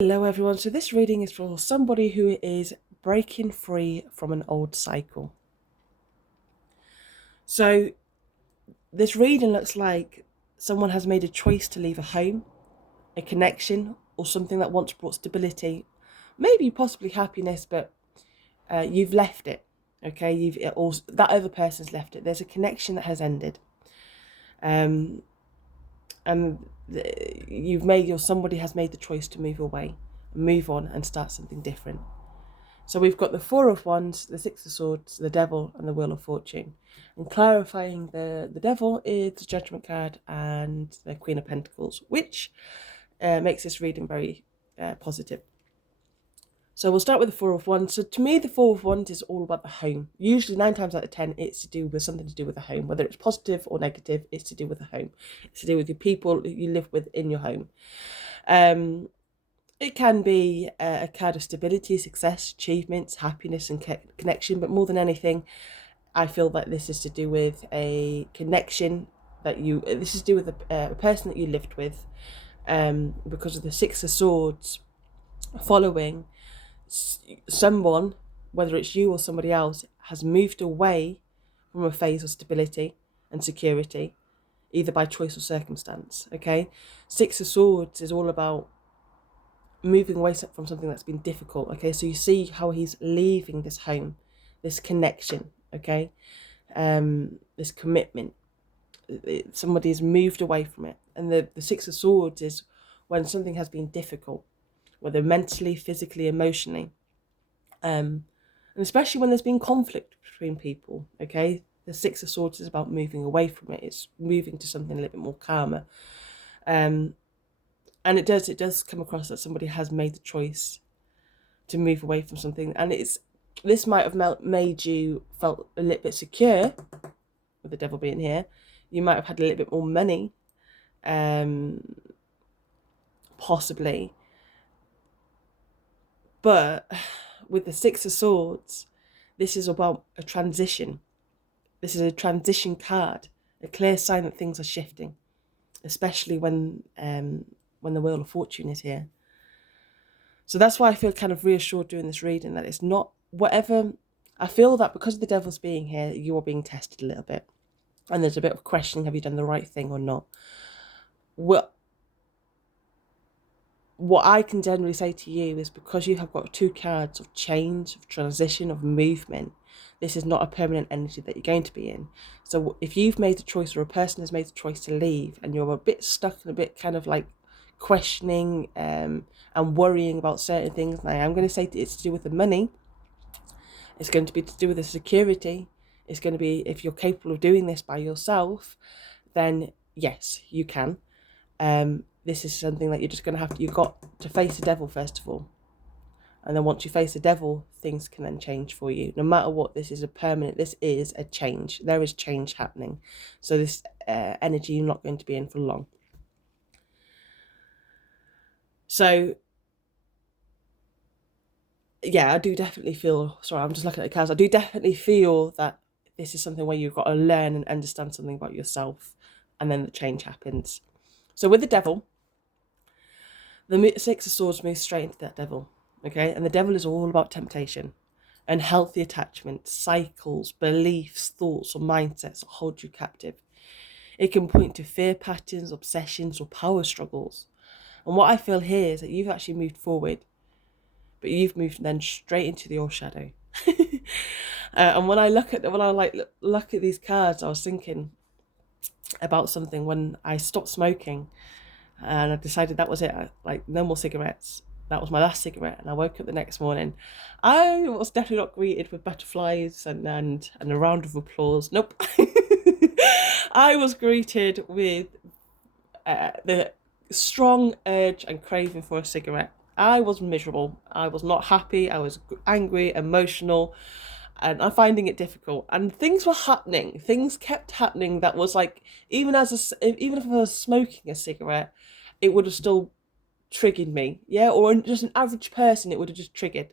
Hello everyone, so this reading is for somebody who is breaking free from an old cycle. So this reading looks like someone has made a choice to leave a home, a connection, or something that once brought stability, maybe possibly happiness, but you've left it, okay? Or that other person's left it. There's a connection that has ended. And somebody has made the choice to move away, move on and start something different. So we've got the Four of Wands, the Six of Swords, the Devil, and the Wheel of Fortune. And clarifying the Devil is the Judgment card and the Queen of Pentacles, which makes this reading very positive. So we'll start with the Four of Wands. So to me, the Four of Wands is all about the home. Usually 9 times out of 10, it's to do with something to do with the home. Whether it's positive or negative, it's to do with the home. It's to do with your people you live with in your home. It can be a card of stability, success, achievements, happiness and connection. But more than anything, I feel that this is to do with a connection this is to do with a person that you lived with, because of the Six of Swords following someone, whether it's you or somebody else, has moved away from a phase of stability and security, either by choice or circumstance, okay? Six of Swords is all about moving away from something that's been difficult, okay? So you see how he's leaving this home, this connection, okay? This commitment. Somebody's moved away from it. And the Six of Swords is when something has been difficult, whether mentally, physically, emotionally. And especially when there's been conflict between people, okay? The Six of Swords is about moving away from it. It's moving to something a little bit more calmer. And it does come across that somebody has made the choice to move away from something. And this might have made you felt a little bit secure, with the Devil being here. You might have had a little bit more money, possibly. But with the Six of Swords, this is about a transition. This is a transition card, a clear sign that things are shifting, especially when the Wheel of Fortune is here. So that's why I feel kind of reassured doing this reading, that it's not whatever. I feel that because of the Devil's being here, you are being tested a little bit. And there's a bit of questioning, have you done the right thing or not? What I can generally say to you is, because you have got 2 cards of change, of transition, of movement, this is not a permanent energy that you're going to be in. So if you've made the choice, or a person has made the choice to leave, and you're a bit stuck and a bit kind of like questioning and worrying about certain things, now I'm going to say it's to do with the money. It's going to be to do with the security. It's going to be, if you're capable of doing this by yourself, then yes, you can. This is something that you're just going to you've got to face the Devil first of all. And then once you face the Devil, things can then change for you. No matter what, this is a change. There is change happening. So this energy, you're not going to be in for long. So, yeah, I do definitely feel, sorry, I'm just looking at the cards. I do definitely feel that this is something where you've got to learn and understand something about yourself, and then the change happens. So with the Devil, the Six of Swords moves straight into that Devil, okay? And the Devil is all about temptation, unhealthy attachment, cycles, beliefs, thoughts, or mindsets that hold you captive. It can point to fear patterns, obsessions, or power struggles. And what I feel here is that you've actually moved forward, but you've moved then straight into your shadow. And when I look at these cards, I was thinking about something when I stopped smoking. And I decided that was it. No more cigarettes. That was my last cigarette. And I woke up the next morning. I was definitely not greeted with butterflies and a round of applause. Nope. I was greeted with the strong urge and craving for a cigarette. I was miserable. I was not happy. I was angry, emotional, and I'm finding it difficult. And things were happening. Things kept happening that was like, even if I was smoking a cigarette, it would have still triggered me. Yeah, or just an average person, it would have just triggered.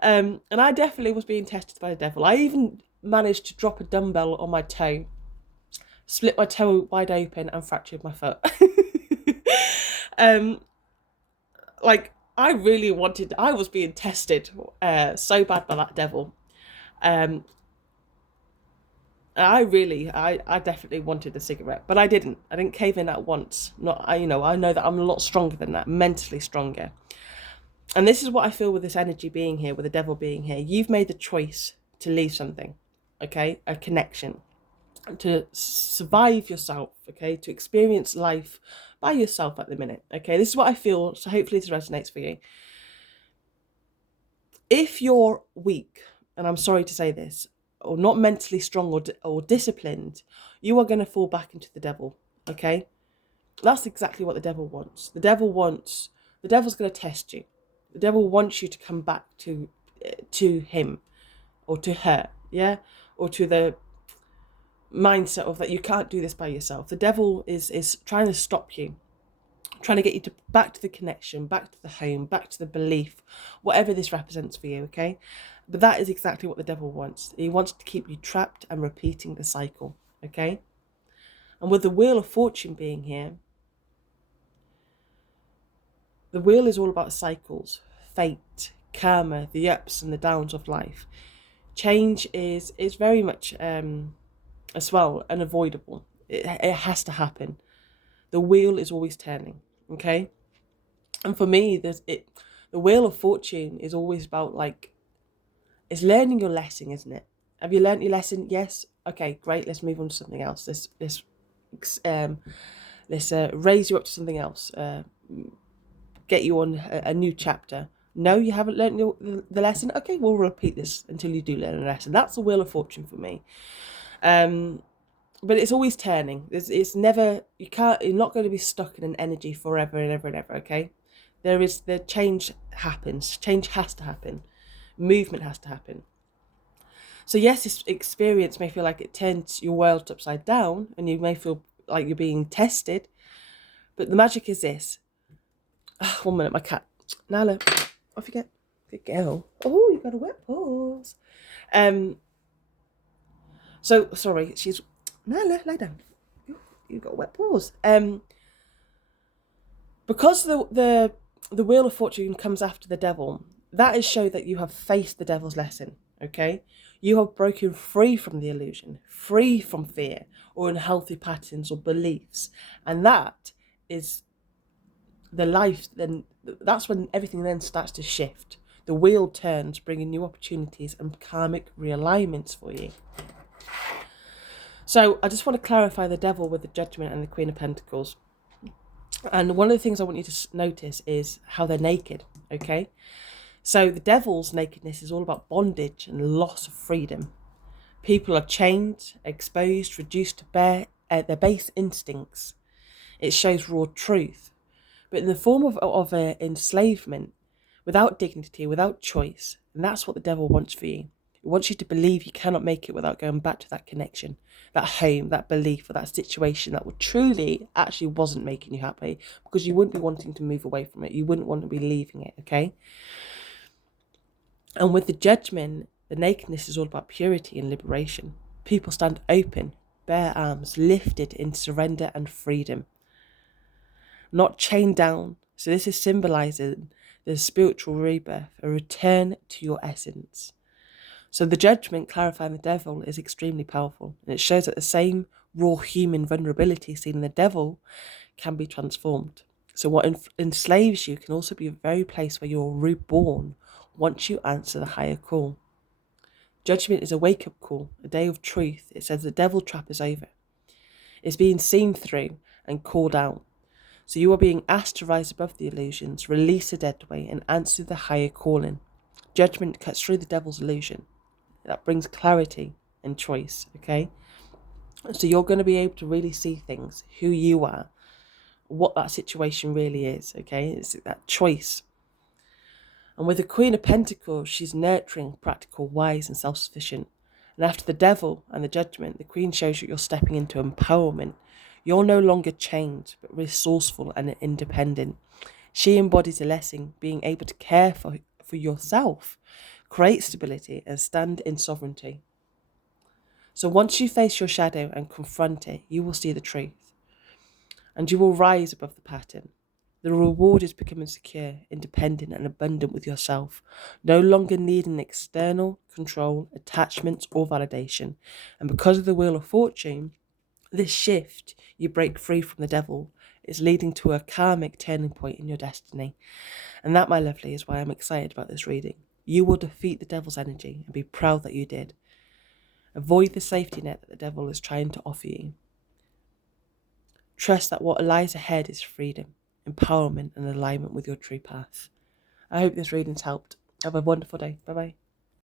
And I definitely was being tested by the Devil. I even managed to drop a dumbbell on my toe, split my toe wide open, and fractured my foot. like, I was being tested so bad by that devil. Um, I definitely wanted a cigarette, but I didn't. I didn't cave in at once. I know that I'm a lot stronger than that, mentally stronger. And this is what I feel with this energy being here, with the devil being here. You've made the choice to leave something, okay? A connection, to survive yourself, okay? To experience life by yourself at the minute, okay? This is what I feel, so hopefully this resonates for you. If you're weak, and I'm sorry to say this, or not mentally strong or disciplined, you are going to fall back into the devil, okay? That's exactly what the devil wants. The devil's going to test you. The devil wants you to come back to him or to her, yeah? Or to the mindset of that you can't do this by yourself. The devil is trying to stop you, trying to get you back to the connection, back to the home, back to the belief, whatever this represents for you, okay? But that is exactly what the devil wants. He wants to keep you trapped and repeating the cycle, okay? And with the Wheel of Fortune being here, the wheel is all about cycles, fate, karma, the ups and the downs of life. Change is very much as well unavoidable. It has to happen. The wheel is always turning, okay? And for me, the Wheel of Fortune is always about, like, it's learning your lesson, isn't it? Have you learned your lesson? Yes. Okay, great. Let's move on to something else. Let's raise you up to something else. Get you on a new chapter. No, you haven't learned the lesson. Okay, we'll repeat this until you do learn a lesson. That's the Wheel of Fortune for me. But it's always turning. It's never, you're not going to be stuck in an energy forever and ever and ever, okay? The change happens. Change has to happen. Movement has to happen. So yes, this experience may feel like it turns your world upside down and you may feel like you're being tested. But the magic is this. 1 minute, my cat. Nala, off you get. Good girl. Oh, you got a wet paws. So sorry, she's Nala, lie down. You got wet paws. Because the Wheel of Fortune comes after the devil, that is show that you have faced the devil's lesson. Okay, you have broken free from the illusion, free from fear or unhealthy patterns or beliefs, and that is the life. Then that's when everything then starts to shift. The wheel turns, bringing new opportunities and karmic realignments for you. So I just want to clarify the devil with the Judgment and the Queen of Pentacles. And one of the things I want you to notice is how they're naked, okay? So the devil's nakedness is all about bondage and loss of freedom. People are chained, exposed, reduced to their base instincts. It shows raw truth. But in the form of enslavement, without dignity, without choice, and that's what the devil wants for you. He wants you to believe you cannot make it without going back to that connection, that home, that belief, or that situation that would truly actually wasn't making you happy, because you wouldn't be wanting to move away from it. You wouldn't want to be leaving it, okay? And with the Judgment, the nakedness is all about purity and liberation. People stand open, bare arms, lifted in surrender and freedom, not chained down. So this is symbolizing the spiritual rebirth, a return to your essence. So the Judgment clarifying the devil is extremely powerful, and it shows that the same raw human vulnerability seen in the devil can be transformed. So what enslaves you can also be a very place where you're reborn once you answer the higher call. Judgment is a wake-up call, a day of truth. It says the devil trap is over. It's being seen through and called out. So you are being asked to rise above the illusions, release the dead weight, and answer the higher calling. Judgment cuts through the devil's illusion. That brings clarity and choice, okay? So you're going to be able to really see things, who you are, what that situation really is, okay? It's that choice. And with the Queen of Pentacles, she's nurturing, practical, wise, and self-sufficient. And after the devil and the Judgment, the Queen shows you you're stepping into empowerment. You're no longer chained, but resourceful and independent. She embodies a lesson, being able to care for yourself, create stability, and stand in sovereignty. So once you face your shadow and confront it, you will see the truth. And you will rise above the pattern. The reward is becoming secure, independent, and abundant with yourself, no longer needing external control, attachments, or validation. And because of the Wheel of Fortune, this shift, you break free from the devil, is leading to a karmic turning point in your destiny. And that, my lovely, is why I'm excited about this reading. You will defeat the devil's energy and be proud that you did. Avoid the safety net that the devil is trying to offer you. Trust that what lies ahead is freedom, empowerment, and alignment with your true path. I hope this reading's helped. Have a wonderful day. Bye bye.